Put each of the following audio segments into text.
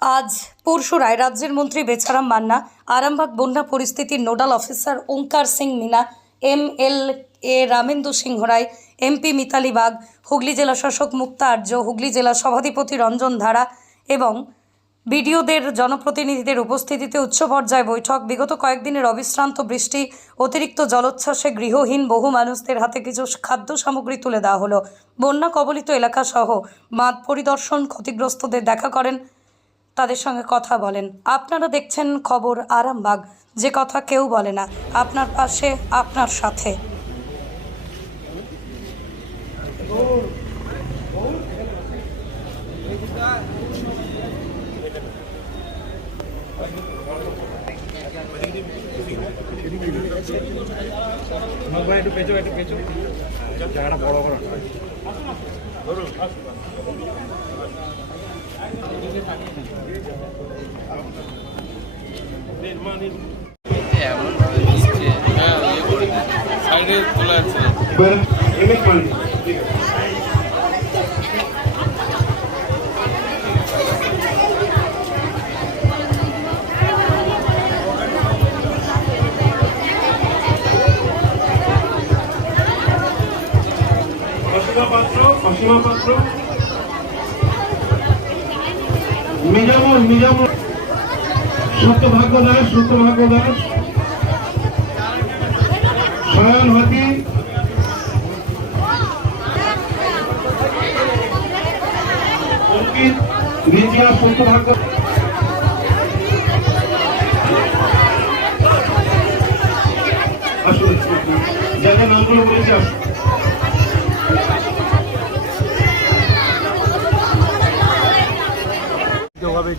আজ পরশুরায় রাজ্যের মন্ত্রী বেচারাম মান্না, আরামবাগ বন্যা পরিস্থিতির nodal officer Onkar Singh Meena, M L A Ramendu Singha Roy MP Mitali Bag, Hooghly জেলা শাসক মুক্তা আর্য, হুগলি জেলা সভাধিপতি রঞ্জন ধারা এবং বিডিওদের জনপ্রতিনিধিদের উপস্থিতিতে উচ্চ পর্যায়ে বৈঠক। বিগত কয়েকদিনের অবিশ্রান্ত বৃষ্টি, অতিরিক্ত জলোচ্ছ্বাসে গৃহহীন বহু মানুষদের হাতে কিছু খাদ্য সামগ্রী তুলে দেওয়া হলো। বন্যা কবলিত এলাকাসহ বাঁধ পরিদর্শন ক্ষতিগ্রস্তদের দেখা করেন তাদের সঙ্গে কথা বলেন। আপনারা দেখছেন খবর আরামবাগ। যে কথা কেউ বলে না। আপনার পাশে, আপনার সাথে। জায়গাটা বড় ইয়ে সাইডে তোলা আছে পাত্র অসীমা পাত্র মিজামুল মিজামুল। সত্যভাগ্য দাস সত্যভাগ্য দাস সয়ন হাতি। অঙ্কিত রিজিয়া সত্যভাগ্য আসুন, যাদের নামগুলো বলেছি, আসুন।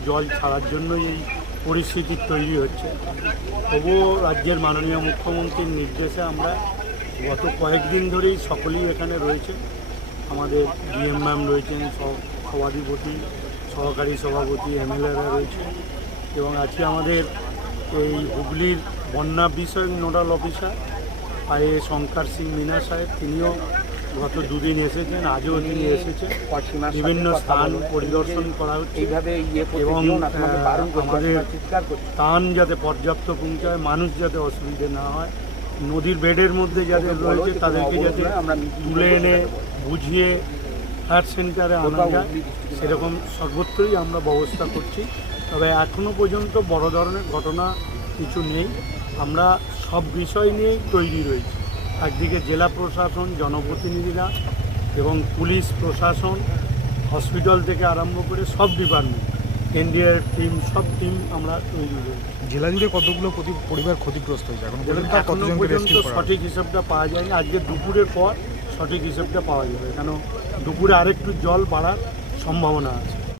জল ছাড়ার জন্যই এই পরিস্থিতি তৈরি হচ্ছে। তবুও রাজ্যের মাননীয় মুখ্যমন্ত্রীর নির্দেশে আমরা গত কয়েকদিন ধরেই সকলেই এখানে রয়েছে। আমাদের ডিএম ম্যাম রয়েছেন সভাধিপতি, সহকারী সভাপতি, এমএলএরা রয়েছে এবং আজকে আমাদের এই হুগলির বন্যা বিষয়ক nodal officer, IA Shankar Singh Meena সাহেব, তিনিও গত দুদিন এসেছেন আজও তিনি এসেছেন। বিভিন্ন স্থান পরিদর্শন করা হচ্ছে। এইভাবে ইয়ে এবং আমাদের স্থান যাতে পর্যাপ্ত পৌঁছায় মানুষ যাতে অসুবিধে না হয় নদীর বেডের মধ্যে যাদের রয়েছে তাদেরকে যাতে তুলে এনে বুঝিয়ে হেলথ সেন্টারে আনা যায়। সেরকম সর্বত্রই আমরা ব্যবস্থা করছি। তবে এখনও পর্যন্ত বড় ধরনের ঘটনা কিছু নেই। আমরা সব বিষয় নিয়েই তৈরি রয়েছি। একদিকে জেলা প্রশাসন জনপ্রতিনিধিরা এবং পুলিশ প্রশাসন হসপিটাল থেকে আরম্ভ করে সব ডিপার্টমেন্ট এনডিআর টিম সব টিম আমরা তৈরি রয়েছি জেলা জুড়ে কতগুলো পরিবার ক্ষতিগ্রস্ত হয়েছে? এখন পর্যন্ত এখনও পর্যন্ত হয়েছে? সঠিক হিসাবটা পাওয়া যায়নি। আজকে দুপুরের পর সঠিক হিসাবটা পাওয়া যাবে। কেন? দুপুরে আরেকটু জল বাড়ার সম্ভাবনা আছে।